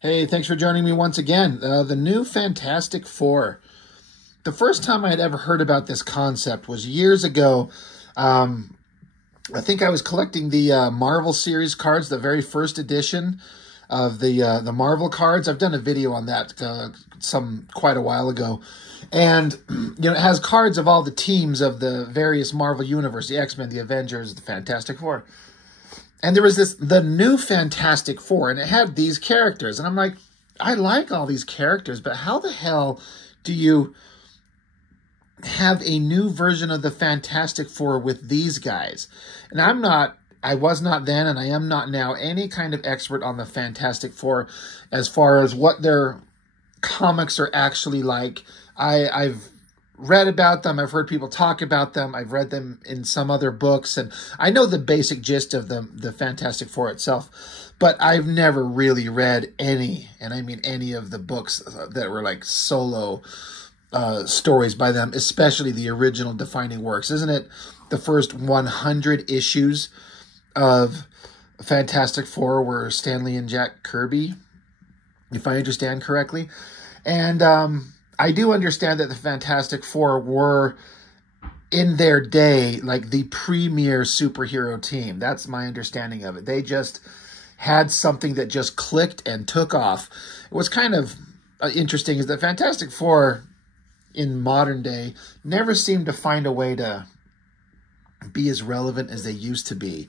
Hey, thanks for joining me once again. The new Fantastic Four. The first time I had ever heard about this concept was years ago. I think I was collecting the Marvel series cards, the very first edition of the Marvel cards. I've done a video on that quite a while ago. And, it has cards of all the teams of the various Marvel universe, the X-Men, the Avengers, the Fantastic Four. And there was the new Fantastic Four, and it had these characters. And I'm like, I like all these characters, but how the hell do you have a new version of the Fantastic Four with these guys? And I was not then, and I am not now, any kind of expert on the Fantastic Four as far as what their comics are actually like. I've read about them. I've heard people talk about them. I've read them in some other books, and I know the basic gist of the Fantastic Four itself, but I've never really read any, and I mean any of the books that were like solo stories by them, especially the original defining works. Isn't it the first 100 issues of Fantastic Four were Stan Lee and Jack Kirby, if I understand correctly? And I do understand that the Fantastic Four were, in their day, like the premier superhero team. That's my understanding of it. They just had something that just clicked and took off. What's kind of interesting is that Fantastic Four in modern day never seem to find a way to be as relevant as they used to be.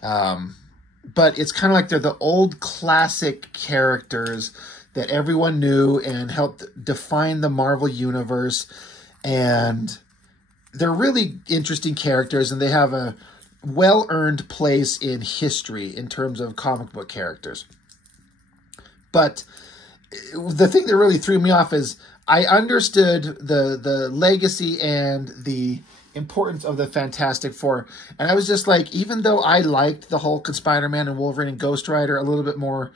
But it's kind of like they're the old classic characters that everyone knew and helped define the Marvel Universe. And they're really interesting characters, and they have a well-earned place in history in terms of comic book characters. But the thing that really threw me off is I understood the legacy and the importance of the Fantastic Four. And I was just like, even though I liked the Hulk and Spider-Man and Wolverine and Ghost Rider a little bit more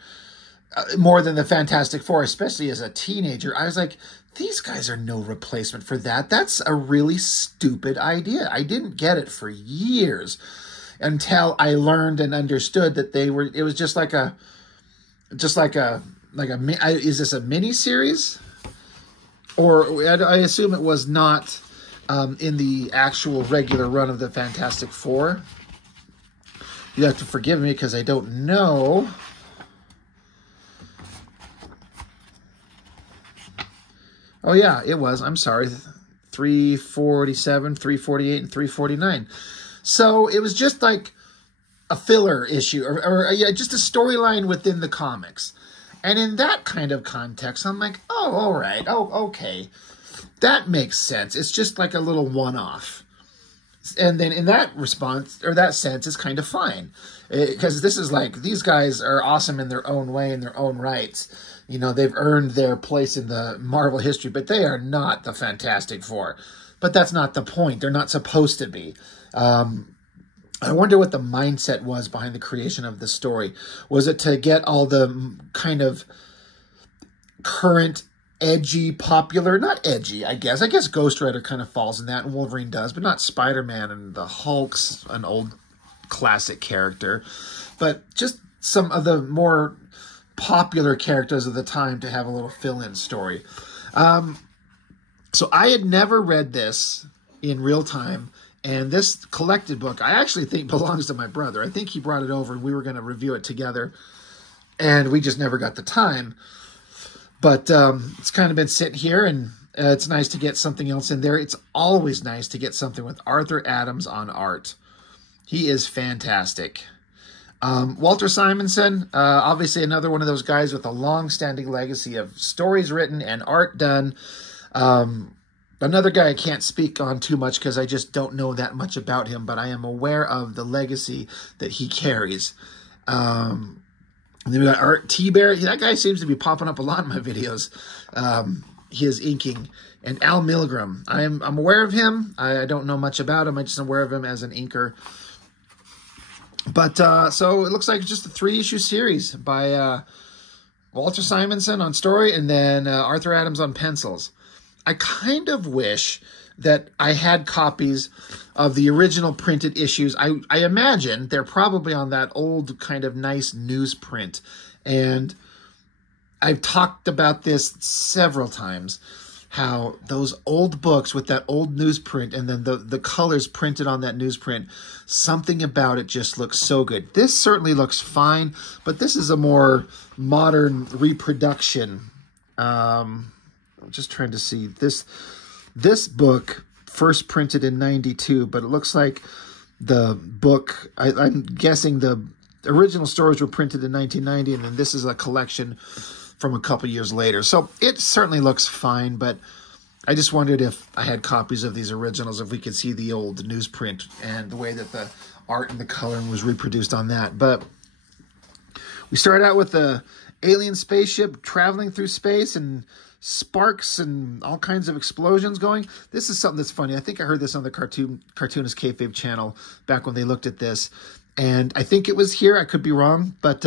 than the Fantastic Four, especially as a teenager, I was like, these guys are no replacement for that. That's a really stupid idea. I didn't get it for years until I learned and understood that it was just like a, is this a mini series? Or I assume it was not in the actual regular run of the Fantastic Four. You have to forgive me because I don't know. Oh, yeah, it was. I'm sorry. 347, 348, and 349. So it was just like a filler issue or just a storyline within the comics. And in that kind of context, I'm like, oh, all right. Oh, okay. That makes sense. It's just like a little one-off. And then in that response, or that sense, it's kind of fine. Because this is like, these guys are awesome in their own way, in their own rights. They've earned their place in the Marvel history, but they are not the Fantastic Four. But that's not the point. They're not supposed to be. I wonder what the mindset was behind the creation of the story. Was it to get all the kind of current edgy, popular, not edgy, I guess. I guess Ghost Rider kind of falls in that, and Wolverine does, but not Spider-Man, and the Hulk's an old classic character. But just some of the more popular characters of the time to have a little fill-in story. So I had never read this in real time, and this collected book I actually think belongs to my brother. I think he brought it over and we were going to review it together, and we just never got the time. But it's kind of been sitting here, and it's nice to get something else in there. It's always nice to get something with Arthur Adams on art. He is fantastic. Walter Simonson, obviously another one of those guys with a long-standing legacy of stories written and art done. Another guy I can't speak on too much because I just don't know that much about him, but I am aware of the legacy that he carries. And then we got Art T-Bear. That guy seems to be popping up a lot in my videos. He is inking. And Al Milgrom. I'm aware of him. I don't know much about him. I'm just aware of him as an inker. But so it looks like just a 3-issue series by Walter Simonson on story, and then Arthur Adams on pencils. I kind of wish that I had copies of the original printed issues. I imagine they're probably on that old kind of nice newsprint. And I've talked about this several times, how those old books with that old newsprint and then the colors printed on that newsprint, something about it just looks so good. This certainly looks fine, but this is a more modern reproduction. I'm just trying to see this book first printed in 92, but it looks like the book, I'm guessing the original stories were printed in 1990, and then this is a collection from a couple years later. So it certainly looks fine, but I just wondered if I had copies of these originals, if we could see the old newsprint and the way that the art and the coloring was reproduced on that. But we start out with the alien spaceship traveling through space and sparks and all kinds of explosions going. This is something that's funny. I think I heard this on the Cartoonist Kayfabe channel back when they looked at this. And I think it was here. I could be wrong. But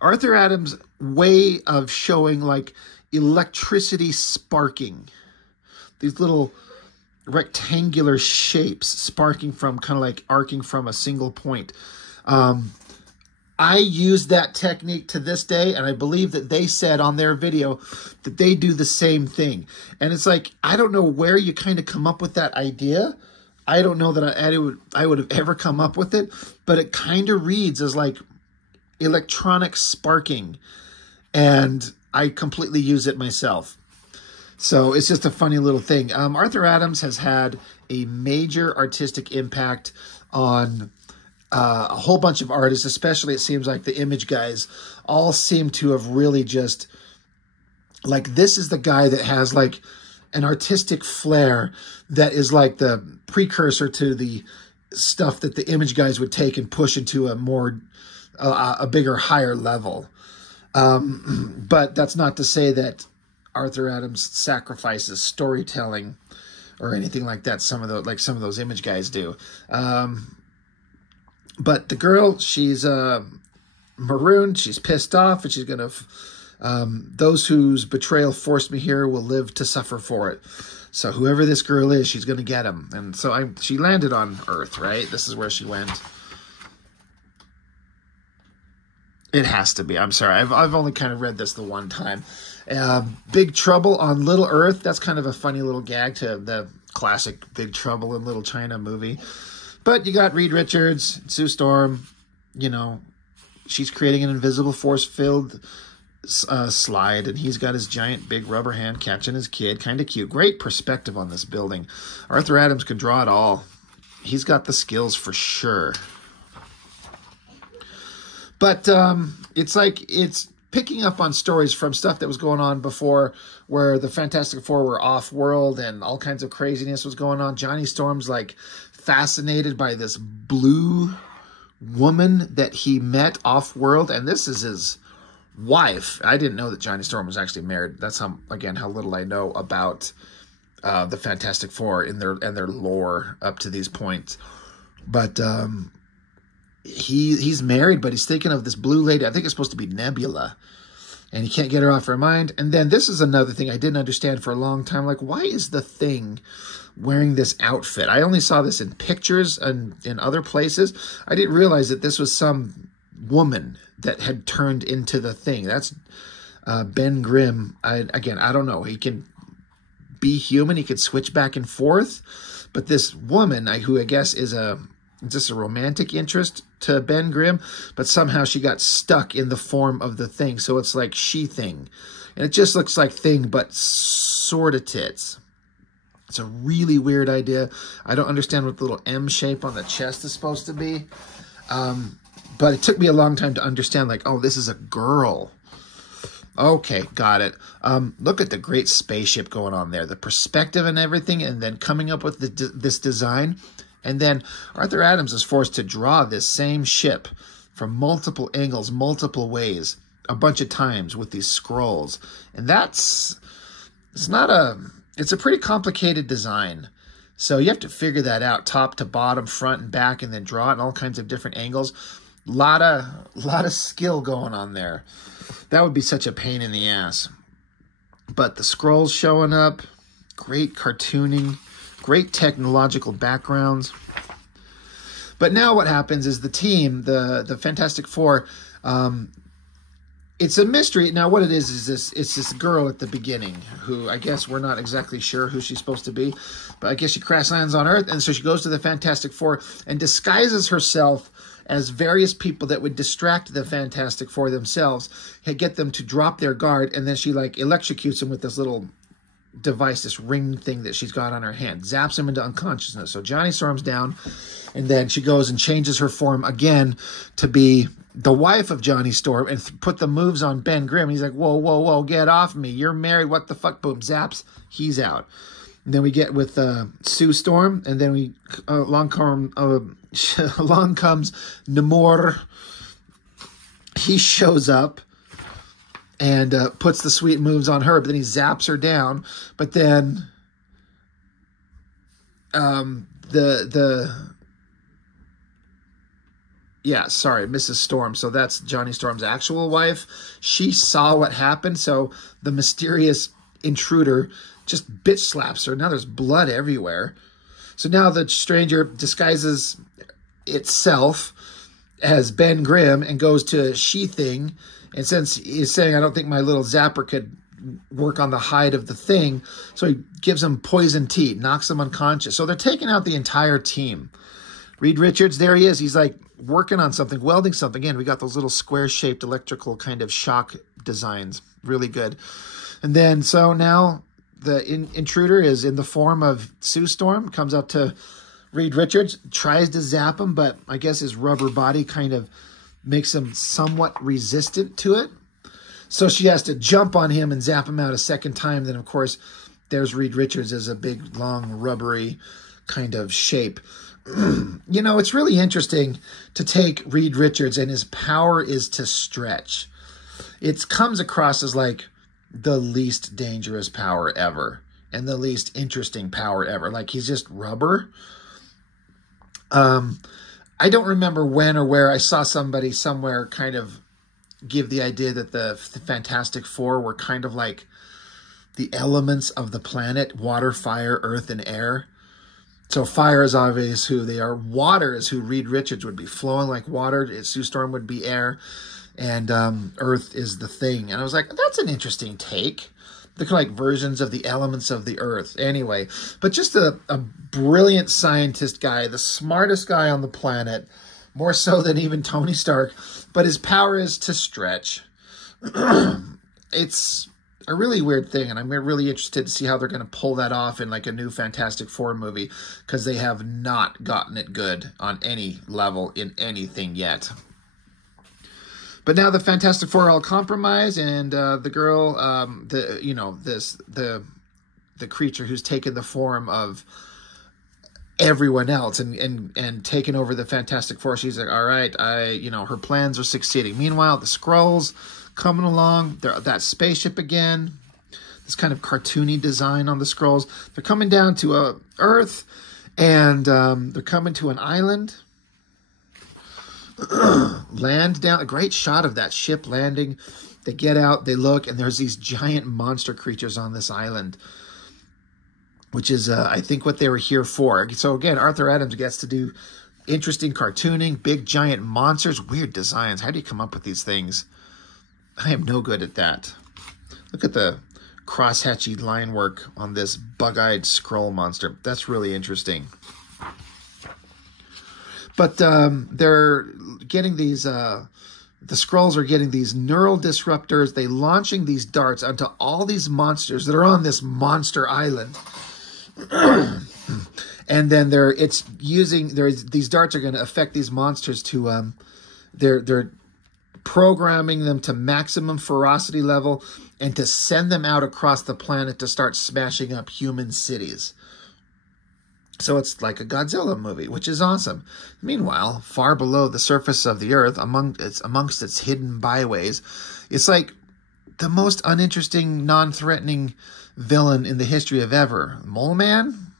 Arthur Adams' way of showing like electricity sparking, these little rectangular shapes sparking from kind of like arcing from a single point. I use that technique to this day, and I believe that they said on their video that they do the same thing. And it's like, I don't know where you kind of come up with that idea. I don't know that I would have ever come up with it, but it kind of reads as like electronic sparking, and I completely use it myself. So it's just a funny little thing. Arthur Adams has had a major artistic impact on a whole bunch of artists, especially it seems like the Image guys all seem to have really just, like, this is the guy that has like an artistic flair that is like the precursor to the stuff that the Image guys would take and push into a more a bigger, higher level. But that's not to say that Arthur Adams sacrifices storytelling or anything like that. Some of those Image guys do. But the girl, she's marooned. She's pissed off, and she's gonna. Those whose betrayal forced me here will live to suffer for it. So whoever this girl is, she's gonna get him. And so she landed on Earth, right? This is where she went. It has to be. I'm sorry. I've only kind of read this the one time. Big Trouble on Little Earth. That's kind of a funny little gag to the classic Big Trouble in Little China movie. But you got Reed Richards, Sue Storm. You know, she's creating an invisible force-filled slide, and he's got his giant big rubber hand catching his kid. Kind of cute. Great perspective on this building. Arthur Adams could draw it all. He's got the skills for sure. But it's like it's picking up on stories from stuff that was going on before, where the Fantastic Four were off-world and all kinds of craziness was going on. Johnny Storm's like fascinated by this blue woman that he met off-world, and this is his wife. I didn't know that Johnny Storm was actually married. That's how little I know about the Fantastic Four in their lore up to these points. But he's married, but he's thinking of this blue lady. I think it's supposed to be Nebula, and he can't get her off her mind. And then this is another thing I didn't understand for a long time. Like, why is the Thing wearing this outfit? I only saw this in pictures and in other places. I didn't realize that this was some woman that had turned into the Thing. That's Ben Grimm. I don't know. He can be human. He could switch back and forth. But this woman, who I guess is just a romantic interest to Ben Grimm, but somehow she got stuck in the form of the Thing. So it's like She-Thing. And it just looks like Thing, but sort of tits. It's a really weird idea. I don't understand what the little M shape on the chest is supposed to be. But it took me a long time to understand, like, oh, this is a girl. Okay, got it. Look at the great spaceship going on there. The perspective and everything, and then coming up with this design. And then Arthur Adams is forced to draw this same ship from multiple angles, multiple ways, a bunch of times with these scrolls. And it's a pretty complicated design. So you have to figure that out, top to bottom, front and back, and then draw it in all kinds of different angles. Lot of skill going on there. That would be such a pain in the ass. But the scrolls showing up, great cartooning, great technological backgrounds. But now what happens is the team, the Fantastic Four, it's a mystery. Now, what it is this: it's this girl at the beginning who I guess we're not exactly sure who she's supposed to be, but I guess she crash lands on Earth, and so she goes to the Fantastic Four and disguises herself as various people that would distract the Fantastic Four themselves, and get them to drop their guard, and then she like electrocutes them with this little device, this ring thing that she's got on her hand, zaps him into unconsciousness. So Johnny Storm's down, and then she goes and changes her form again to be the wife of Johnny Storm and put the moves on Ben Grimm. He's like, whoa, whoa, whoa, get off me. You're married. What the fuck? Boom, zaps. He's out. And then we get with Sue Storm, and then along comes Namor. He shows up and puts the sweet moves on her, but then he zaps her down. But then Mrs. Storm. So that's Johnny Storm's actual wife. She saw what happened, so the mysterious intruder just bitch slaps her. Now there's blood everywhere. So now the stranger disguises itself as Ben Grimm and goes to She-Thing. And since he's saying, I don't think my little zapper could work on the hide of the thing, so he gives him poison tea, knocks him unconscious. So they're taking out the entire team. Reed Richards, there he is. He's like working on something, welding something. Again, we got those little square-shaped electrical kind of shock designs. Really good. And then, so now the intruder is in the form of Sue Storm, comes up to Reed Richards, tries to zap him, but I guess his rubber body kind of makes him somewhat resistant to it. So she has to jump on him and zap him out a second time. Then, of course, there's Reed Richards as a big, long, rubbery kind of shape. You know, it's really interesting to take Reed Richards, and his power is to stretch. It comes across as like the least dangerous power ever and the least interesting power ever. Like, he's just rubber. I don't remember when or where I saw somebody somewhere kind of give the idea that the Fantastic Four were kind of like the elements of the planet: water, fire, earth, and air. So fire is obvious who they are. Water is who Reed Richards would be, flowing like water. Sue Storm would be air. And earth is the thing. And I was like, that's an interesting take. They're kind of like versions of the elements of the earth. Anyway, but just a brilliant scientist guy, the smartest guy on the planet, more so than even Tony Stark. But his power is to stretch. It's a really weird thing, and I'm really interested to see how they're going to pull that off in like a new Fantastic Four movie, because they have not gotten it good on any level in anything yet. But now the Fantastic Four are all compromised, and the girl, the creature who's taken the form of everyone else and taken over the Fantastic Four, she's like, all right, her plans are succeeding. Meanwhile, the Skrulls coming along, they're that spaceship again, this kind of cartoony design on the Skrulls. They're coming down to Earth, and they're coming to an island. Land down, a great shot of that ship landing. They get out, they look, and there's these giant monster creatures on this island, which is, I think, what they were here for. So again, Arthur Adams gets to do interesting cartooning, big giant monsters, weird designs. How do you come up with these things? I am no good at that. Look at the crosshatchy line work on this bug-eyed Skrull monster. That's really interesting. But they're getting these, the Skrulls are getting these neural disruptors. They're launching these darts onto all these monsters that are on this monster island. And then these darts are going to affect these monsters to, they're programming them to maximum ferocity level and to send them out across the planet to start smashing up human cities. So it's like a Godzilla movie, which is awesome. Meanwhile, far below the surface of the Earth, amongst its hidden byways, it's like the most uninteresting, non-threatening villain in the history of ever. Mole Man?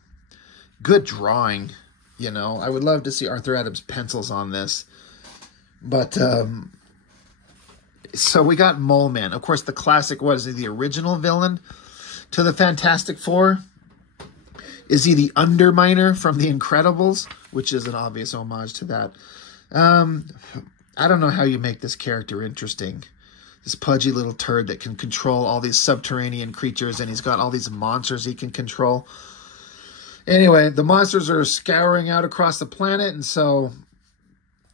Good drawing. You know, I would love to see Arthur Adams' pencils on this. But, so we got Mole Man. Of course, the classic, what is he, the original villain to the Fantastic Four? Is he the Underminer from The Incredibles? Which is an obvious homage to that. I don't know how you make this character interesting. this pudgy little turd that can control all these subterranean creatures, and he's got all these monsters he can control. Anyway, the monsters are scouring out across the planet, and so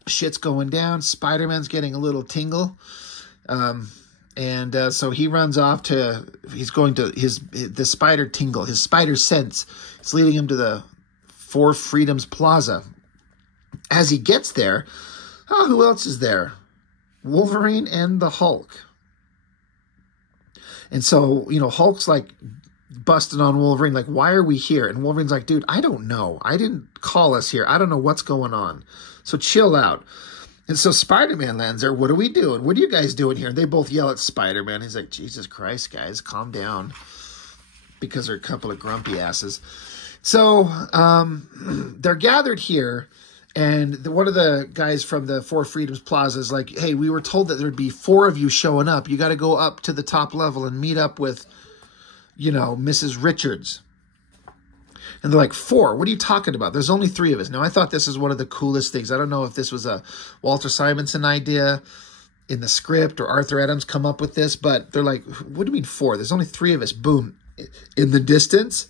shit's going down. Spider-Man's getting a little tingle. So he runs off he's going to the spider tingle, his spider sense. It's leading him to the Four Freedoms Plaza. As he gets there, who else is there? Wolverine and the Hulk. And so, Hulk's like busting on Wolverine, like, why are we here? And Wolverine's like, dude, I don't know. I didn't call us here. I don't know what's going on. So chill out. And so Spider-Man lands there. What are we doing? What are you guys doing here? And they both yell at Spider-Man. He's like, Jesus Christ, guys, calm down. Because they're a couple of grumpy asses. So they're gathered here. And one of the guys from the Four Freedoms Plaza is like, hey, we were told that there'd be 4 of you showing up. You got to go up to the top level and meet up with, Mrs. Richards. And they're like, 4? What are you talking about? There's only 3 of us. Now, I thought this was one of the coolest things. I don't know if this was a Walter Simonson idea in the script or Arthur Adams come up with this, but they're like, what do you mean 4? There's only 3 of us. Boom. In the distance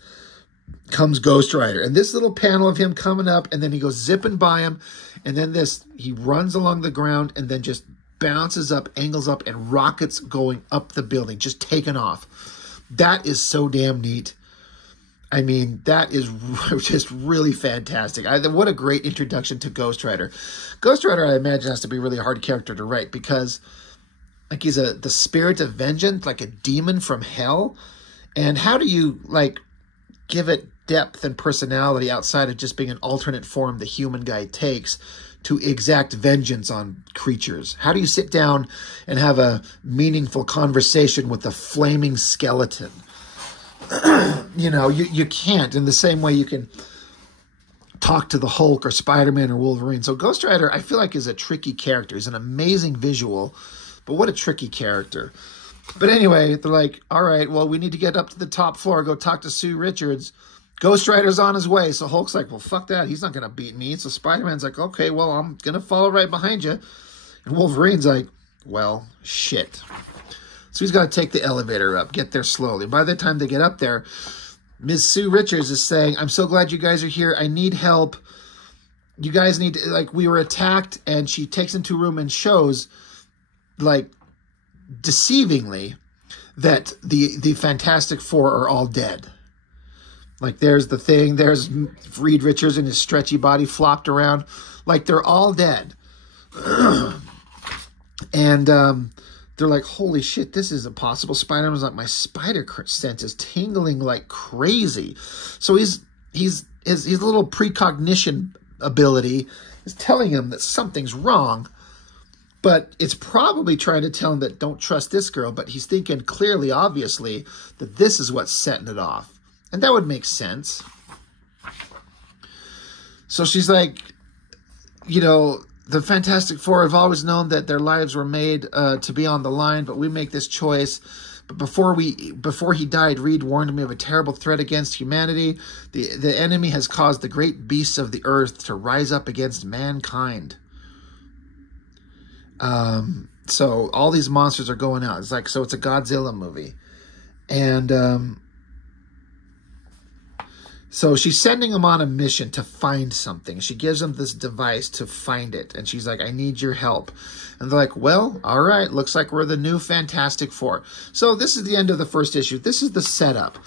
comes Ghost Rider. And this little panel of him coming up, and then he goes zipping by him, and then he runs along the ground and then just bounces up, angles up, and rockets going up the building, just taking off. That is so damn neat. I mean, that is just really fantastic. What a great introduction to Ghost Rider. Ghost Rider, I imagine, has to be a really hard character to write because like he's the spirit of vengeance, like a demon from hell. And how do you give it depth and personality outside of just being an alternate form the human guy takes to exact vengeance on creatures? How do you sit down and have a meaningful conversation with a flaming skeleton? You can't. In the same way you can talk to the Hulk or Spider-Man or Wolverine. So Ghost Rider, I feel like, is a tricky character. He's an amazing visual, but what a tricky character. But anyway, they're like, all right, well, we need to get up to the top floor, go talk to Sue Richards. Ghost Rider's on his way. So Hulk's like, well, fuck that. He's not going to beat me. So Spider-Man's like, okay, well, I'm going to follow right behind you. And Wolverine's like, well, shit. So he's got to take the elevator up, get there slowly. By the time they get up there, Ms. Sue Richards is saying, I'm so glad you guys are here. I need help. You guys need to, we were attacked. And she takes him to a room and shows, deceivingly, that the Fantastic Four are all dead. There's the Thing, there's Reed Richards and his stretchy body flopped around. They're all dead. And they're like, holy shit, this is impossible. Spider-Man's like, my spider sense is tingling like crazy. So his little precognition ability is telling him that something's wrong. But it's probably trying to tell him that don't trust this girl. But he's thinking clearly, obviously, that this is what's setting it off. And that would make sense. So she's like, the Fantastic Four have always known that their lives were made to be on the line, but we make this choice. But before he died, Reed warned me of a terrible threat against humanity. The enemy has caused the great beasts of the earth to rise up against mankind. So all these monsters are going out. So it's a Godzilla movie. And so she's sending him on a mission to find something. She gives him this device to find it. And she's like, I need your help. And they're like, well, all right. Looks like we're the new Fantastic Four. So this is the end of the first issue. This is the setup.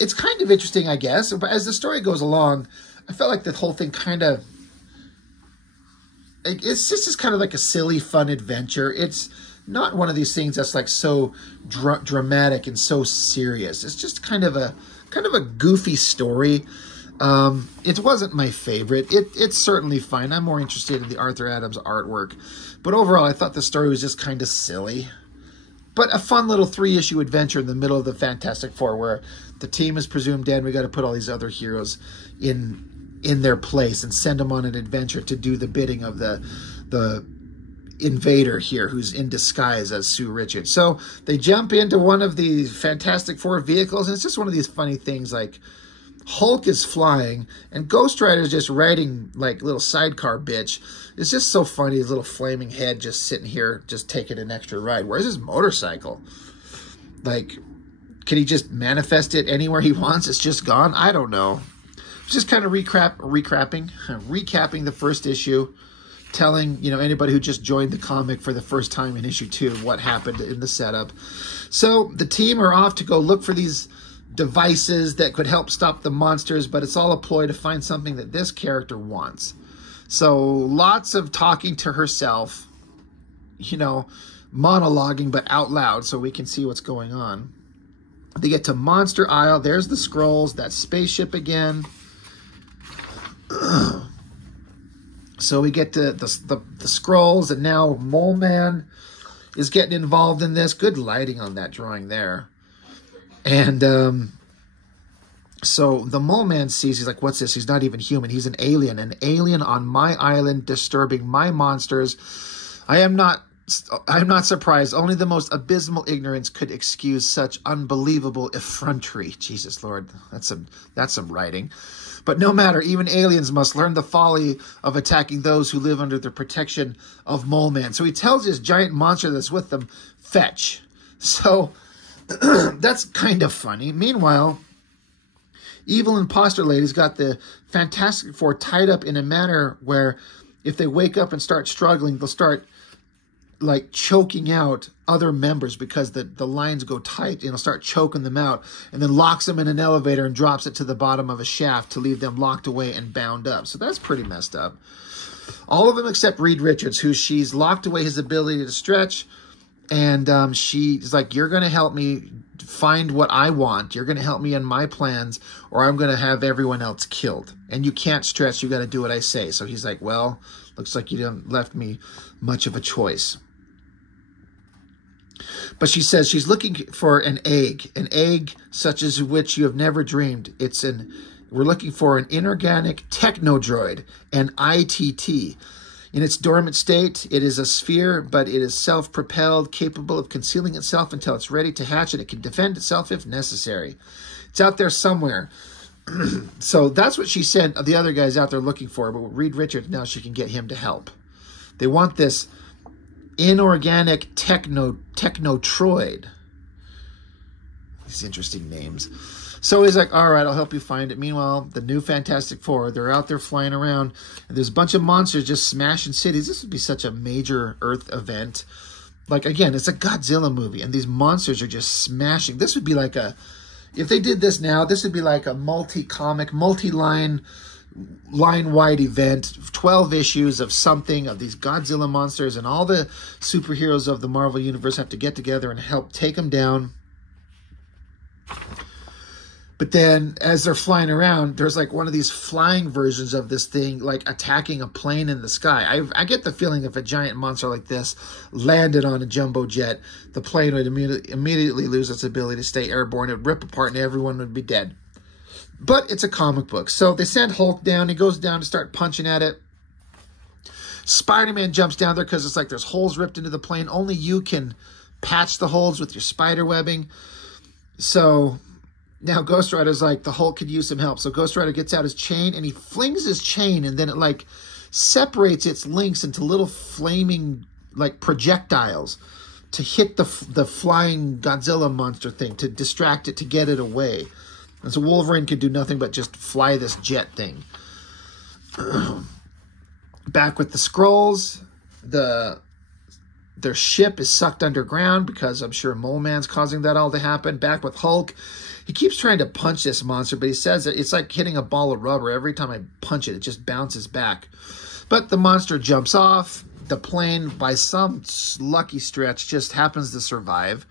It's kind of interesting, I guess. But as the story goes along, I felt like the whole thing it's just kind of like a silly, fun adventure. It's not one of these things that's so dramatic and so serious. It's just kind of a goofy story. It wasn't my favorite. It's certainly fine. I'm more interested in the Arthur Adams artwork. But overall, I thought the story was just kind of silly. But a fun little 3-issue adventure in the middle of the Fantastic Four where the team is presumed dead. We got to put all these other heroes in their place and send them on an adventure to do the bidding of the invader here who's in disguise as Sue Richards. So they jump into one of the Fantastic Four vehicles, and it's just one of these funny things Hulk is flying, and Ghost Rider's just riding like little sidecar bitch. It's just so funny, his little flaming head just sitting here, just taking an extra ride. Where's his motorcycle? Like, can he just manifest it anywhere he wants? It's just gone? I don't know. It's just kind of recapping the first issue, telling, you know, anybody who just joined the comic for the first time in issue 2 what happened in the setup. So the team are off to go look for these devices that could help stop the monsters, but it's all a ploy to find something that this character wants. So lots of talking to herself, you know, monologuing, but out loud so we can see what's going on. They get to Monster Isle. There's the Skrulls, that spaceship again. So we get to the Skrulls, and now Mole Man is getting involved in this. Good lighting on that drawing there. And so the Mole Man sees, he's like, what's this? He's not even human. He's an alien on my island, disturbing my monsters. I'm not surprised. Only the most abysmal ignorance could excuse such unbelievable effrontery. Jesus Lord, that's some writing. But no matter, even aliens must learn the folly of attacking those who live under the protection of Mole Man. So he tells this giant monster that's with them, fetch. So that's kind of funny. Meanwhile, evil imposter lady's got the Fantastic Four tied up in a manner where if they wake up and start struggling, they'll start like choking out other members because the lines go tight, and it'll start choking them out, and then locks them in an elevator and drops it to the bottom of a shaft to leave them locked away and bound up. So that's pretty messed up. All of them except Reed Richards, who she's locked away his ability to stretch, and she's like, you're going to help me find what I want. You're going to help me in my plans, or I'm going to have everyone else killed. And you can't stretch. You got to do what I say. So he's like, well, looks like you haven't left me much of a choice. But she says she's looking for an egg such as which you have never dreamed. We're looking for an inorganic technodroid, an ITT. In its dormant state, it is a sphere, but it is self-propelled, capable of concealing itself until it's ready to hatch, and it can defend itself if necessary. It's out there somewhere. So that's what she said the other guy's out there looking for, but with Reed Richards, now she can get him to help. They want this inorganic technotroid. These interesting names. So he's like, all right, I'll help you find it. Meanwhile, the new Fantastic Four, they're out there flying around, and there's a bunch of monsters just smashing cities. This would be such a major Earth event. Like, again, it's a Godzilla movie, and these monsters are just smashing. This would be like if they did this now, this would be like a multi-comic, line-wide event, 12 issues of something, of these Godzilla monsters, and all the superheroes of the Marvel Universe have to get together and help take them down. But then, as they're flying around, there's like one of these flying versions of this thing, like attacking a plane in the sky. I get the feeling if a giant monster like this landed on a jumbo jet, the plane would immediately lose its ability to stay airborne. It would rip apart and everyone would be dead. But it's a comic book. So they send Hulk down. He goes down to start punching at it. Spider-Man jumps down there because it's like there's holes ripped into the plane. Only you can patch the holes with your spider webbing. So now Ghost Rider's like, the Hulk could use some help. So Ghost Rider gets out his chain, and he flings his chain, and then it like separates its links into little flaming like projectiles to hit the flying Godzilla monster thing, to distract it, to get it away. And so Wolverine could do nothing but just fly this jet thing. Back with the Skrulls, their ship is sucked underground because I'm sure Mole Man's causing that all to happen. Back with Hulk, he keeps trying to punch this monster, but he says that it's like hitting a ball of rubber. Every time I punch it, it just bounces back. But the monster jumps off. The plane, by some lucky stretch, just happens to survive.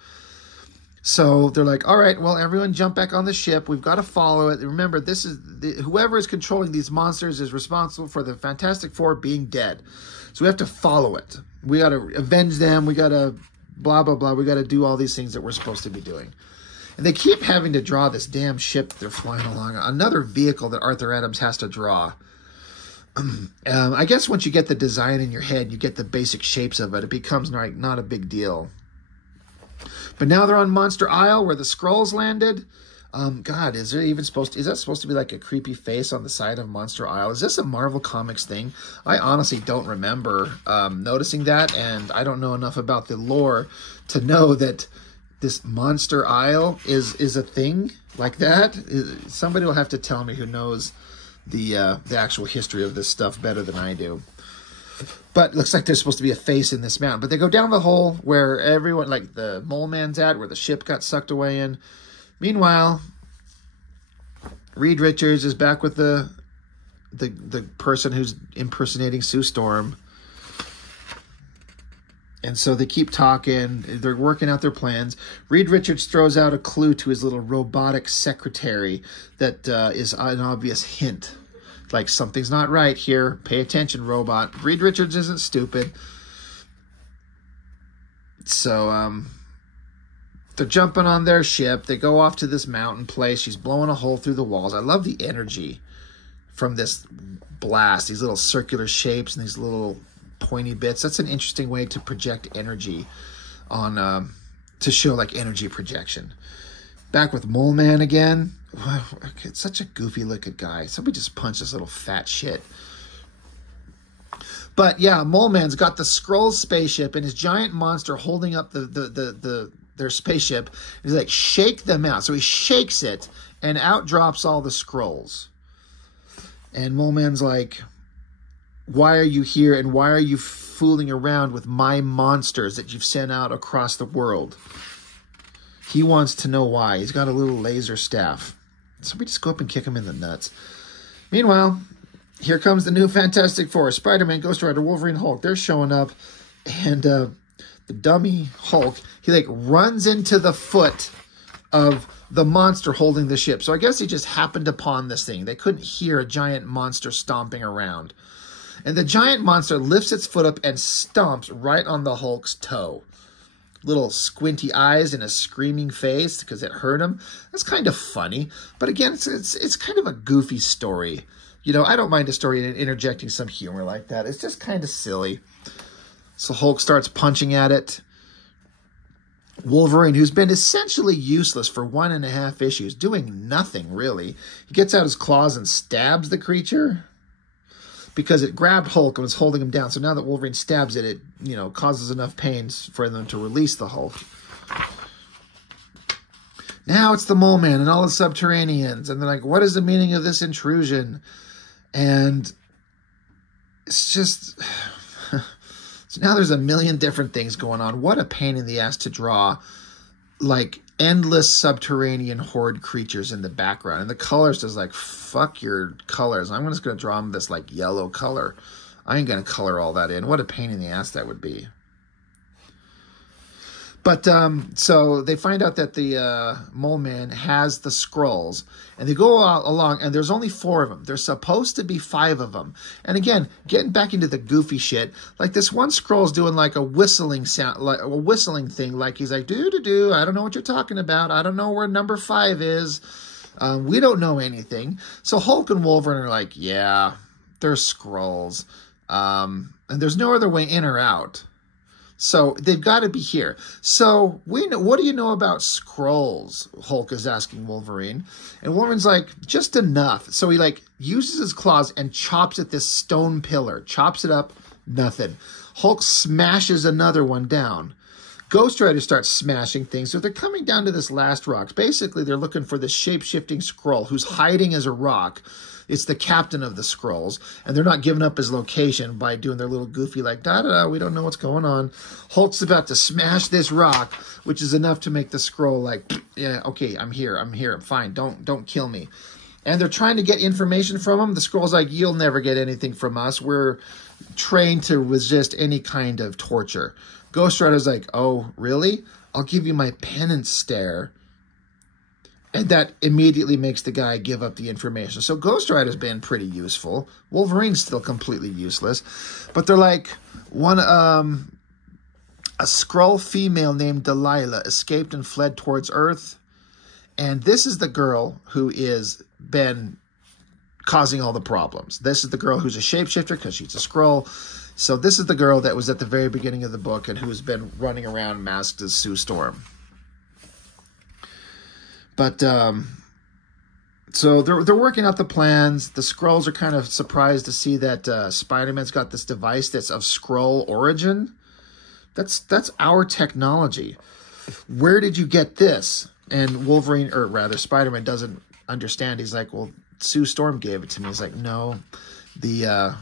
So they're like, all right, well, everyone jump back on the ship. We've got to follow it. Remember, this is whoever is controlling these monsters is responsible for the Fantastic Four being dead. So we have to follow it. We got to avenge them. We got to blah, blah, blah. We got to do all these things that we're supposed to be doing. And they keep having to draw this damn ship that they're flying along. Another vehicle that Arthur Adams has to draw. I guess once you get the design in your head, you get the basic shapes of it. It becomes not a big deal. But now they're on Monster Isle where the Skrulls landed. God, is there even is that supposed to be like a creepy face on the side of Monster Isle? Is this a Marvel Comics thing? I honestly don't remember noticing that, and I don't know enough about the lore to know that this Monster Isle is a thing like that. Somebody will have to tell me who knows the actual history of this stuff better than I do. But it looks like there's supposed to be a face in this mountain. But they go down the hole where everyone, like the Mole Man's at, where the ship got sucked away in. Meanwhile, Reed Richards is back with the person who's impersonating Sue Storm. And so they keep talking. They're working out their plans. Reed Richards throws out a clue to his little robotic secretary that is an obvious hint. Like, something's not right here. Pay attention, robot. Reed Richards isn't stupid. So, they're jumping on their ship. They go off to this mountain place. She's blowing a hole through the walls. I love the energy from this blast. These little circular shapes and these little pointy bits. That's an interesting way to project energy on, to show, like, energy projection. Back with Mole Man again. It's such a goofy looking guy. Somebody just punched this little fat shit. But yeah, Mole Man's got the Skrull spaceship and his giant monster holding up their spaceship. He's like, shake them out. So he shakes it and out drops all the Skrulls. And Mole Man's like, why are you here and why are you fooling around with my monsters that you've sent out across the world? He wants to know why. He's got a little laser staff. Somebody just go up and kick him in the nuts. Meanwhile, here comes the new Fantastic Four. Spider-Man, Ghost Rider, Wolverine, Hulk. They're showing up. And the dummy Hulk, he like runs into the foot of the monster holding the ship. So I guess he just happened upon this thing. They couldn't hear a giant monster stomping around. And the giant monster lifts its foot up and stomps right on the Hulk's toe. Little squinty eyes and a screaming face because it hurt him. That's kind of funny. But again, it's kind of a goofy story. You know, I don't mind a story interjecting some humor like that. It's just kind of silly. So Hulk starts punching at it. Wolverine, who's been essentially useless for 1.5 issues, doing nothing really. He gets out his claws and stabs the creature because it grabbed Hulk and was holding him down. So now that Wolverine stabs it, you know, causes enough pain for them to release the Hulk. Now it's the Mole Man and all the Subterraneans. And they're like, what is the meaning of this intrusion? And it's just... So now there's a million different things going on. What a pain in the ass to draw, like, endless subterranean horde creatures in the background. And the colors just like, fuck your colors. I'm just going to draw them this, like, yellow color. I ain't going to color all that in. What a pain in the ass that would be. But, so they find out that the Mole Man has the Skrulls. And they go along, and there's only 4 of them. There's supposed to be 5 of them. And again, getting back into the goofy shit, like this one Skrull's doing like a whistling sound, like a whistling thing. Like he's like, doo-doo-doo, I don't know what you're talking about. I don't know where number 5 is. We don't know anything. So Hulk and Wolverine are like, yeah, they're Skrulls. And there's no other way in or out. So they've got to be here. So we know, what do you know about Skrulls? Hulk is asking Wolverine. And Wolverine's like, just enough. So he like uses his claws and chops at this stone pillar. Chops it up, nothing. Hulk smashes another one down. Ghost Rider starts smashing things. So they're coming down to this last rock. Basically, they're looking for this shape-shifting Skrull who's hiding as a rock. It's the captain of the Skrulls, and they're not giving up his location by doing their little goofy, like, da-da-da, we don't know what's going on. Hulk's about to smash this rock, which is enough to make the Skrull like, yeah, okay, I'm here, I'm fine, don't kill me. And they're trying to get information from him. The Skrull's like, you'll never get anything from us. We're trained to resist any kind of torture. Ghost Rider's like, oh, really? I'll give you my penance stare. And that immediately makes the guy give up the information. So Ghost Rider's been pretty useful. Wolverine's still completely useless. But they're like, a Skrull female named Delilah escaped and fled towards Earth. And this is the girl who is been causing all the problems. This is the girl who's a shapeshifter because she's a Skrull. So this is the girl that was at the very beginning of the book and who's been running around masked as Sue Storm. But So they're working out the plans. The Skrulls are kind of surprised to see that Spider-Man's got this device that's of Skrull origin. That's our technology. Where did you get this? And Wolverine, or rather Spider-Man, doesn't understand. He's like, well, Sue Storm gave it to me. He's like, no, the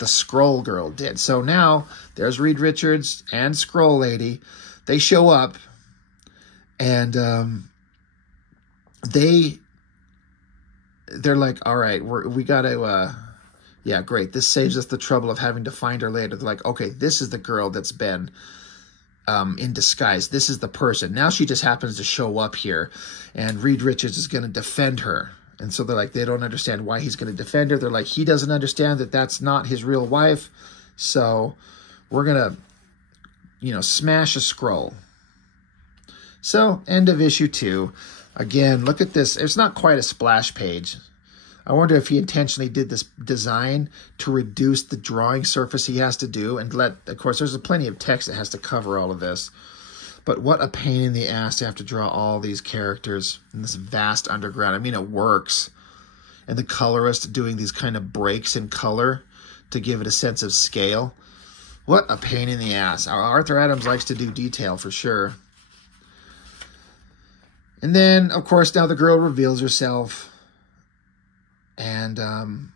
Skrull girl did. So now there's Reed Richards and Skrull Lady. They show up, and they're like, all right, we got to, yeah, great. This saves us the trouble of having to find her later. They're like, okay, this is the girl that's been in disguise. This is the person. Now she just happens to show up here, and Reed Richards is going to defend her. And so they're like, they don't understand why he's going to defend her. They're like, he doesn't understand that that's not his real wife. So we're going to, smash a Skrull. So end of issue 2. Again, look at this. It's not quite a splash page. I wonder if he intentionally did this design to reduce the drawing surface he has to do and of course, there's plenty of text that has to cover all of this. But what a pain in the ass to have to draw all these characters in this vast underground. I mean, it works. And the colorist doing these kind of breaks in color to give it a sense of scale. What a pain in the ass. Arthur Adams likes to do detail for sure. And then, of course, now the girl reveals herself. And I'm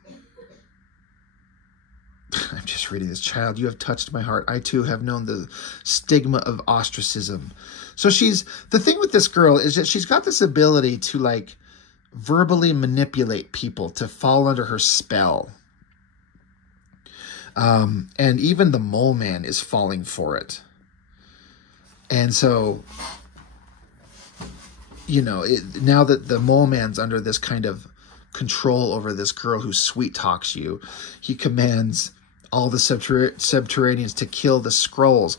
just reading this. Child, you have touched my heart. I, too, have known the stigma of ostracism. So the thing with this girl is that she's got this ability to, like, verbally manipulate people to fall under her spell. And even the Mole Man is falling for it. And so, now that the Mole Man's under this kind of control over this girl who sweet talks you, he commands all the subterraneans to kill the Skrulls.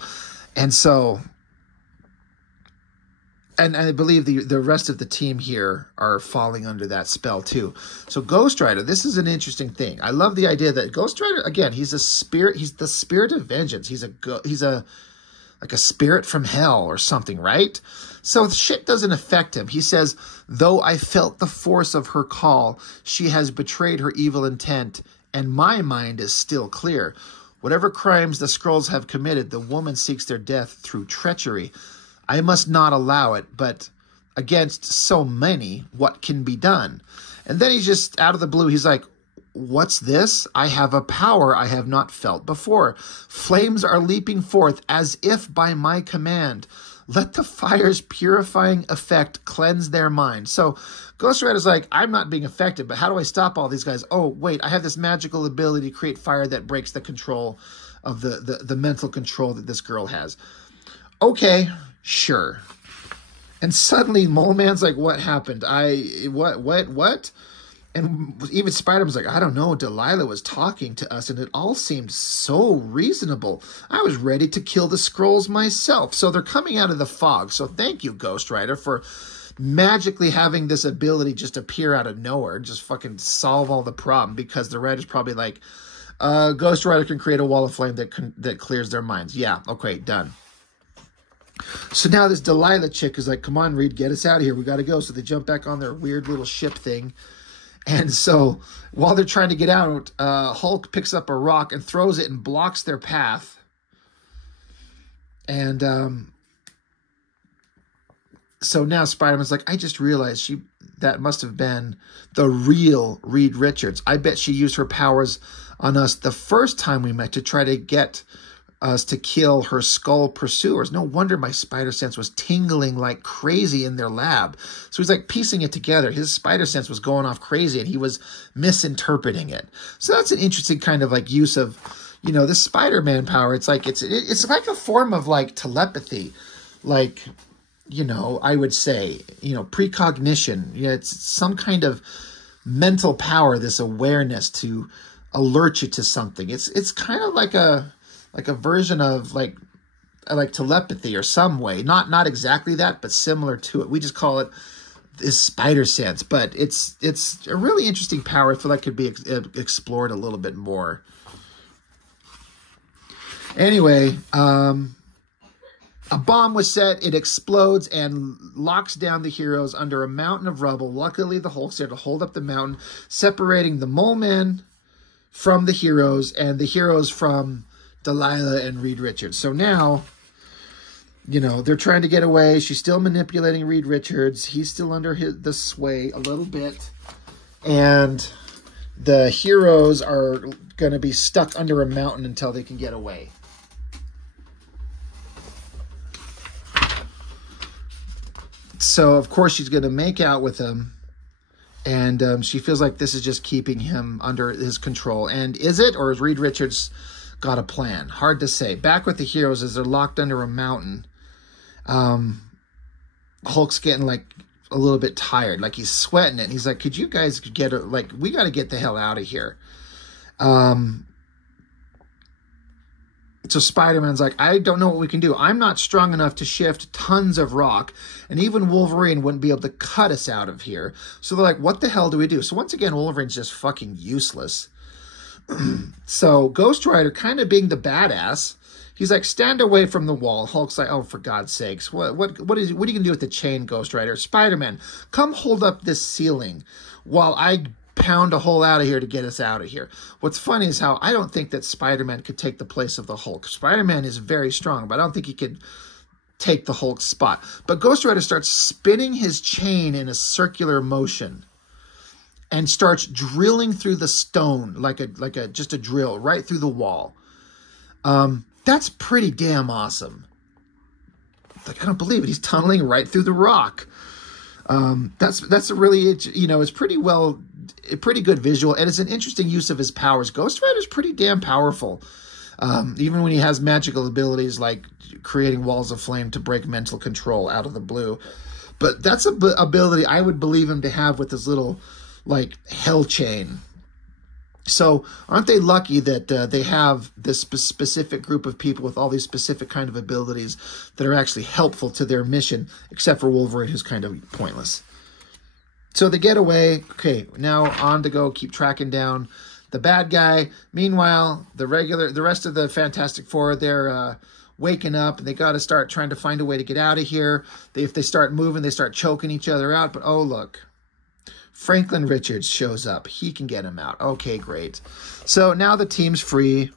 And so, and I believe the rest of the team here are falling under that spell too. So Ghost Rider, this is an interesting thing. I love the idea that Ghost Rider, again, he's a spirit. He's the spirit of vengeance. He's like a spirit from hell or something, right? So shit doesn't affect him. He says, though I felt the force of her call, she has betrayed her evil intent, and my mind is still clear. Whatever crimes the Skrulls have committed, the woman seeks their death through treachery. I must not allow it, but against so many, what can be done? And then he's just, out of the blue, he's like, what's this? I have a power I have not felt before. Flames are leaping forth as if by my command. Let the fire's purifying effect cleanse their mind. So Ghost Rider's like, I'm not being affected, but how do I stop all these guys? Oh, wait, I have this magical ability to create fire that breaks the control of the mental control that this girl has. Okay, sure. And suddenly Mole Man's like, what happened? What? And even Spider-Man's like, I don't know, Delilah was talking to us, and it all seemed so reasonable. I was ready to kill the Skrulls myself. So they're coming out of the fog. So thank you, Ghost Rider, for magically having this ability just appear out of nowhere, just fucking solve all the problem, because the writer's probably like, Ghost Rider can create a wall of flame that clears their minds. Yeah, okay, done. So now this Delilah chick is like, come on, Reed, get us out of here. We got to go. So they jump back on their weird little ship thing. And so while they're trying to get out, Hulk picks up a rock and throws it and blocks their path. And so now Spider-Man's like, I just realized that must have been the real Reed Richards. I bet she used her powers on us the first time we met to try to get us to kill her Skrull pursuers. No wonder my spider sense was tingling like crazy in their lab. So he's like piecing it together. His spider sense was going off crazy and he was misinterpreting it. So that's an interesting kind of like use of, this Spider-Man power. It's like, it's like a form of like telepathy. Like, I would say, precognition. It's some kind of mental power, this awareness to alert you to something. It's kind of like a version of like telepathy or some way. Not exactly that, but similar to it. We just call it this spider sense, but it's a really interesting power. I feel like could be explored a little bit more. Anyway, A bomb was set, it explodes and locks down the heroes under a mountain of rubble. Luckily, the Hulk's there to hold up the mountain, separating the Mole Men from the heroes and the heroes from Delilah and Reed Richards. So now, you know, they're trying to get away. She's still manipulating Reed Richards. He's still under the sway a little bit. And the heroes are going to be stuck under a mountain until they can get away. So, of course, she's going to make out with him. And she feels like this is just keeping him under his control. And is it? Or has Reed Richards got a plan? Hard to say. Back with the heroes as they're locked under a mountain. Hulk's getting like a little bit tired. Like he's sweating it. And he's like, could you guys get it? Like, we got to get the hell out of here. So Spider-Man's like, I don't know what we can do. I'm not strong enough to shift tons of rock, and even Wolverine wouldn't be able to cut us out of here. So they're like, what the hell do we do? So once again, Wolverine's just fucking useless. So Ghost Rider, kind of being the badass, he's like, stand away from the wall. Hulk's like, oh, for God's sakes. What are you going to do with the chain, Ghost Rider? Spider-Man, come hold up this ceiling while I pound a hole out of here to get us out of here. What's funny is how I don't think that Spider-Man could take the place of the Hulk. Spider-Man is very strong, but I don't think he could take the Hulk's spot. But Ghost Rider starts spinning his chain in a circular motion and starts drilling through the stone like just a drill right through the wall. That's pretty damn awesome. Like, I don't believe it. He's tunneling right through the rock. That's a really, you know, it's pretty good visual, and it's an interesting use of his powers. Ghost Rider's pretty damn powerful. Even when he has magical abilities like creating walls of flame to break mental control out of the blue. But that's a ability I would believe him to have with his little, like, hell chain. So aren't they lucky that they have this specific group of people with all these specific kind of abilities that are actually helpful to their mission, except for Wolverine, who's kind of pointless. So they get away. Okay, now on to go keep tracking down the bad guy. Meanwhile, the rest of the Fantastic Four, they're waking up, and they got to start trying to find a way to get out of here. If they start moving, they start choking each other out. But oh, look. Franklin Richards shows up. He can get him out. Okay, great. So now the team's free.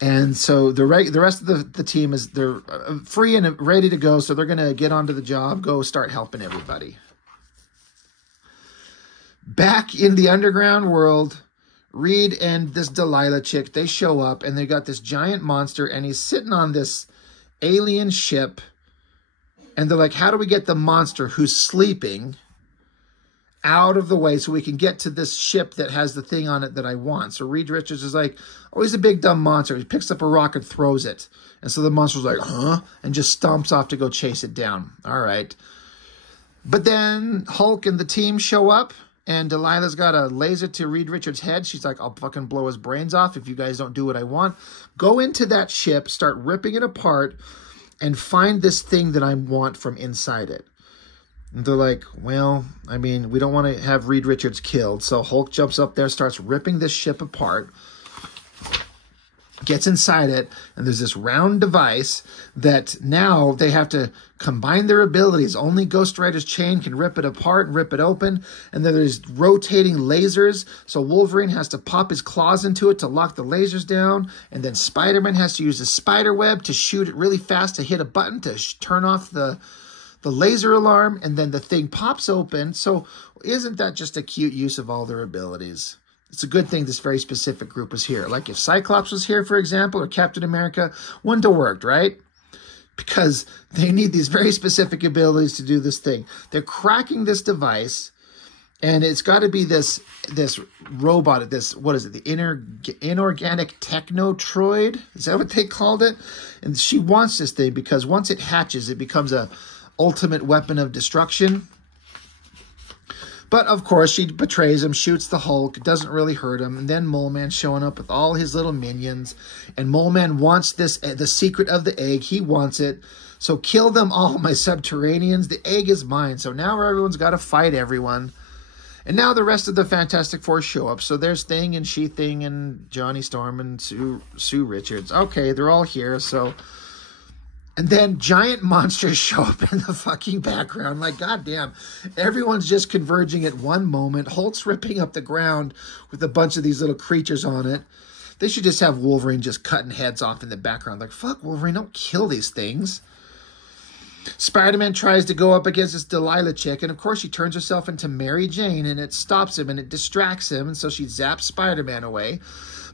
And so the rest of the team they're free and ready to go. So they're going to get onto the job, go start helping everybody. Back in the underground world, Reed and this Delilah chick, they show up, and they got this giant monster, and he's sitting on this alien ship. And they're like, how do we get the monster who's sleeping out of the way so we can get to this ship that has the thing on it that I want? So Reed Richards is like, oh, he's a big dumb monster. He picks up a rock and throws it. And so the monster's like, huh? And just stomps off to go chase it down. All right. But then Hulk and the team show up, and Delilah's got a laser to Reed Richards' head. She's like, I'll fucking blow his brains off if you guys don't do what I want. Go into that ship, start ripping it apart, and find this thing that I want from inside it. And they're like, well, I mean, we don't want to have Reed Richards killed. So Hulk jumps up there, starts ripping this ship apart, gets inside it, and there's this round device that now they have to combine their abilities. Only Ghost Rider's chain can rip it apart and rip it open. And then there's rotating lasers. So Wolverine has to pop his claws into it to lock the lasers down. And then Spider-Man has to use a spider web to shoot it really fast to hit a button to turn off the laser alarm, and then the thing pops open. So isn't that just a cute use of all their abilities? It's a good thing this very specific group was here. Like if Cyclops was here, for example, or Captain America, wouldn't have worked, right? Because they need these very specific abilities to do this thing. They're cracking this device, and it's got to be this robot, what is it, the inorganic technotroid? Is that what they called it? And she wants this thing because once it hatches, it becomes a ultimate weapon of destruction. But of course she betrays him, shoots the Hulk, it doesn't really hurt him, and then Mole Man showing up with all his little minions, and Mole Man wants the secret of the egg. He wants it. So kill them all, my Subterraneans. The egg is mine. So now everyone's got to fight everyone. And now the rest of the Fantastic Four show up. So there's Thing and She-Thing and Johnny Storm and Sue Richards. Okay, they're all here. So And then giant monsters show up in the fucking background. Like, goddamn, everyone's just converging at one moment. Hulk's ripping up the ground with a bunch of these little creatures on it. They should just have Wolverine just cutting heads off in the background. Like, fuck, Wolverine, don't kill these things. Spider-Man tries to go up against this Delilah chick, and of course she turns herself into Mary Jane, and it stops him and it distracts him, and so she zaps Spider-Man away.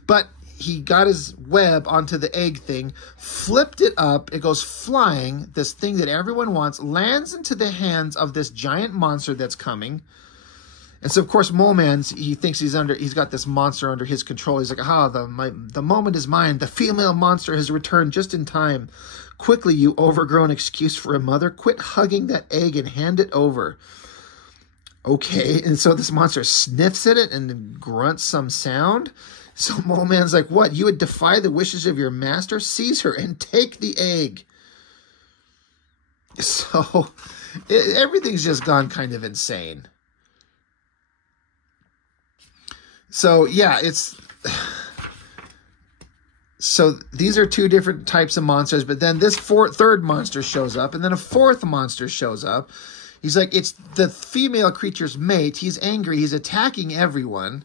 But he got his web onto the egg thing, flipped it up, it goes flying, this thing that everyone wants, lands into the hands of this giant monster that's coming. And so, of course, Mole Man, he thinks he's got this monster under his control. He's like, the moment is mine. The female monster has returned just in time. Quickly, you overgrown excuse for a mother. Quit hugging that egg and hand it over. Okay, and so this monster sniffs at it and grunts some sound. So Mole Man's like, what? You would defy the wishes of your master? Seize her and take the egg. So everything's just gone kind of insane. So, yeah, so these are two different types of monsters, but then this third monster shows up, and then a fourth monster shows up. He's like, it's the female creature's mate. He's angry. He's attacking everyone.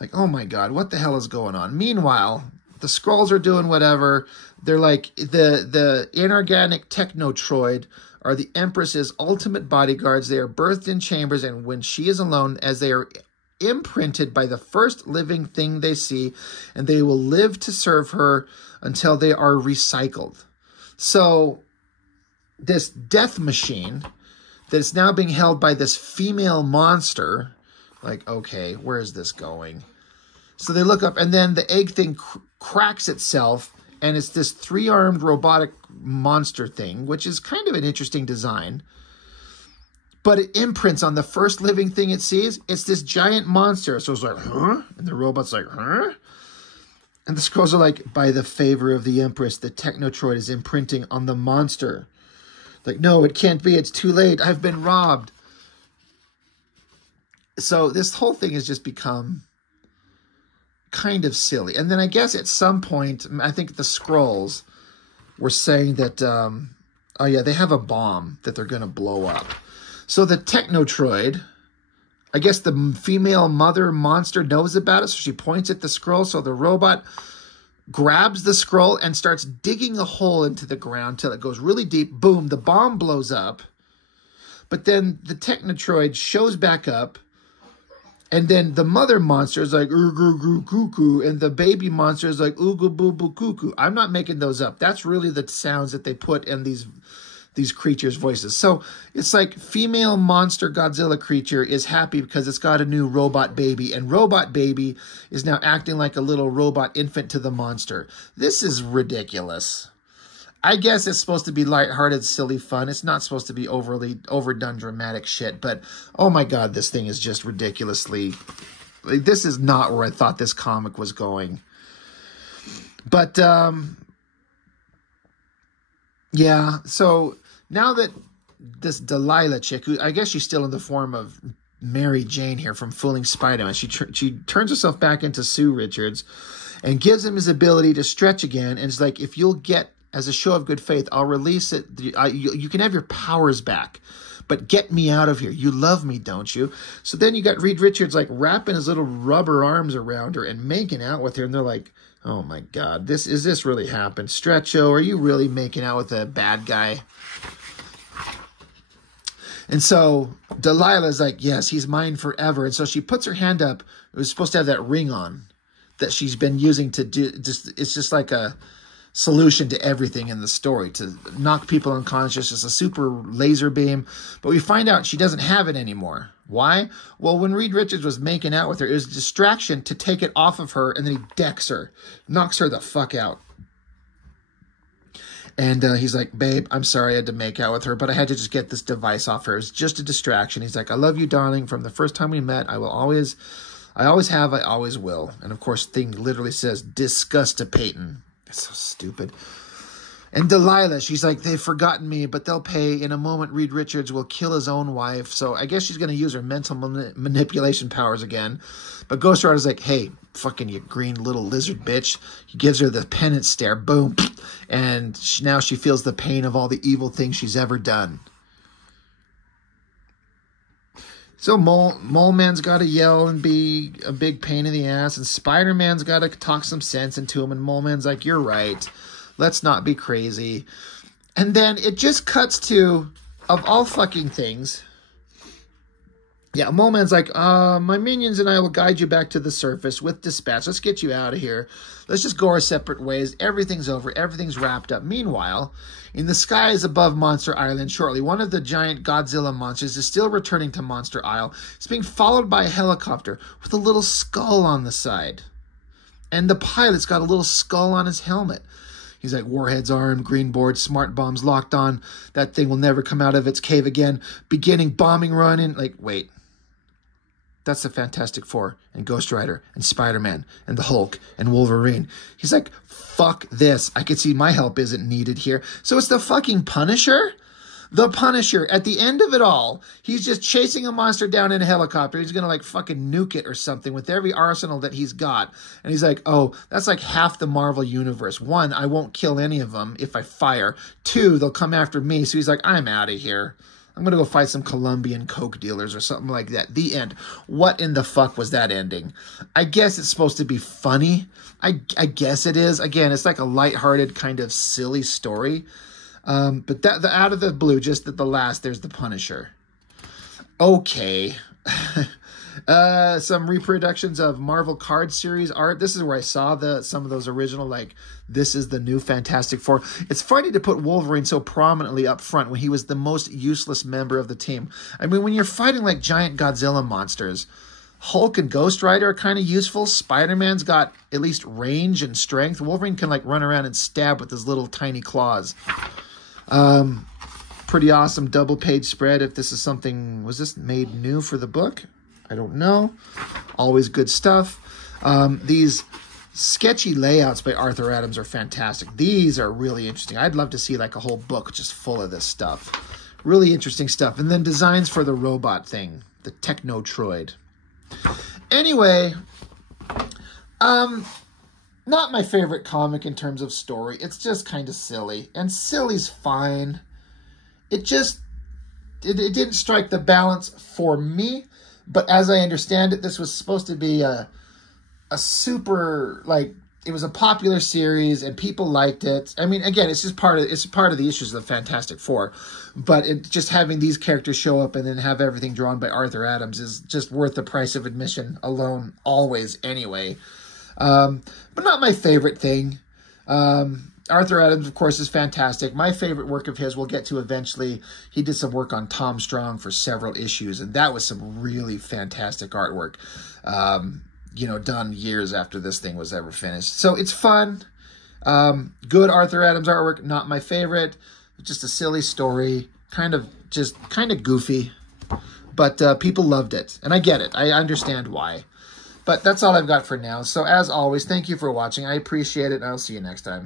Like, oh my God, what the hell is going on? Meanwhile, the Skrulls are doing whatever. They're like, the inorganic Technotroid are the Empress's ultimate bodyguards. They are birthed in chambers, and when she is alone, as they are imprinted by the first living thing they see, and they will live to serve her until they are recycled. So this death machine that is now being held by this female monster, like, okay, where is this going? So they look up, and then the egg thing cracks itself, and it's this 3-armed robotic monster thing, which is kind of an interesting design. But it imprints on the first living thing it sees. It's this giant monster. So it's like, huh? And the robot's like, huh? And the Skrulls are like, by the favor of the Empress, the Technotroid is imprinting on the monster. Like, no, it can't be. It's too late. I've been robbed. So this whole thing has just become kind of silly. And then I guess at some point, I think the Skrulls were saying that, oh yeah, they have a bomb that they're going to blow up. So the Technotroid, I guess the female mother monster knows about it, so she points at the Skrull. So the robot grabs the Skrull and starts digging a hole into the ground till it goes really deep. Boom, the bomb blows up. But then the Technotroid shows back up, and then the mother monster is like, ooh, cuckoo, and the baby monster is like, ooga boo boo cuckoo. I'm not making those up. That's really the sounds that they put in these creatures' voices. So it's like female monster Godzilla creature is happy because it's got a new robot baby, and robot baby is now acting like a little robot infant to the monster. This is ridiculous. I guess it's supposed to be lighthearted, silly fun. It's not supposed to be overdone dramatic shit, but oh my God, this thing is just ridiculously, like, this is not where I thought this comic was going. But yeah, so now that this Delilah chick, who I guess she's still in the form of Mary Jane here from Fooling Spider-Man, she turns herself back into Sue Richards and gives him his ability to stretch again. And it's like, if you'll get, as a show of good faith, I'll release it. You can have your powers back, but get me out of here. You love me, don't you? So then you got Reed Richards like wrapping his little rubber arms around her and making out with her. And they're like, oh my God, is this really happened? Stretcho, are you really making out with a bad guy? And so Delilah's like, yes, he's mine forever. And so she puts her hand up. It was supposed to have that ring on that she's been using to do, it's just like a solution to everything in the story, to knock people unconscious, just a super laser beam. But we find out she doesn't have it anymore. Why? Well, when Reed Richards was making out with her, it was a distraction to take it off of her, and then he decks her, knocks her the fuck out. And he's like, babe, I'm sorry I had to make out with her, but I had to just get this device off her. It was just a distraction. He's like, I love you, darling. From the first time we met, I always have, I always will. And of course, thing literally says, disgust to Peyton. It's so stupid. And Delilah, she's like, they've forgotten me, but they'll pay. In a moment, Reed Richards will kill his own wife. So I guess she's going to use her mental manipulation powers again. But Ghost Rider's like, hey, fucking you green little lizard bitch. He gives her the penance stare. Boom. And now she feels the pain of all the evil things she's ever done. So Mole Man's got to yell and be a big pain in the ass. And Spider-Man's got to talk some sense into him. And Mole Man's like, you're right. Let's not be crazy. And then it just cuts to, of all fucking things, yeah, Mole Man's like, my minions and I will guide you back to the surface with dispatch. Let's get you out of here. Let's just go our separate ways. Everything's over. Everything's wrapped up. Meanwhile, in the skies above Monster Island shortly, one of the giant Godzilla monsters is still returning to Monster Isle. It's being followed by a helicopter with a little skull on the side. And the pilot's got a little skull on his helmet. He's like, warheads armed, green board, smart bombs locked on. That thing will never come out of its cave again. Beginning bombing run in. Like, wait. That's the Fantastic Four and Ghost Rider and Spider-Man and the Hulk and Wolverine. He's like, fuck this. I can see my help isn't needed here. So it's the fucking Punisher? The Punisher, at the end of it all, he's just chasing a monster down in a helicopter. He's going to like fucking nuke it or something with every arsenal that he's got. And he's like, oh, that's like half the Marvel universe. 1, I won't kill any of them if I fire. 2, they'll come after me. So he's like, I'm out of here. I'm going to go fight some Colombian coke dealers or something like that. The end. What in the fuck was that ending? I guess it's supposed to be funny. I guess it is. Again, it's like a lighthearted kind of silly story. But that out of the blue, just at the last, there's the Punisher. Okay. Some reproductions of Marvel card series art. This is where I saw some of those original, like, this is the new Fantastic Four. It's funny to put Wolverine so prominently up front when he was the most useless member of the team. I mean, when you're fighting like giant Godzilla monsters, Hulk and Ghost Rider are kind of useful. Spider-Man's got at least range and strength. Wolverine can like run around and stab with his little tiny claws. Pretty awesome double page spread. If this is something, was this made new for the book? I don't know. Always good stuff. These sketchy layouts by Arthur Adams are fantastic. These are really interesting. I'd love to see like a whole book just full of this stuff. Really interesting stuff. And then designs for the robot thing, the Technotroid. Anyway, not my favorite comic in terms of story. It's just kind of silly. And silly's fine. It didn't strike the balance for me. But as I understand it, this was supposed to be a super, like, it was a popular series and people liked it. I mean, again, it's part of the issues of the Fantastic Four. But just having these characters show up and then have everything drawn by Arthur Adams is just worth the price of admission alone, always, anyway. But not my favorite thing. Arthur Adams, of course, is fantastic. My favorite work of his we'll get to eventually. He did some work on Tom Strong for several issues, and that was some really fantastic artwork, done years after this thing was ever finished. So it's fun. Good Arthur Adams artwork, not my favorite. Just a silly story, kind of goofy, but people loved it, and I get it. I understand why. But that's all I've got for now. So as always, thank you for watching. I appreciate it, and I'll see you next time.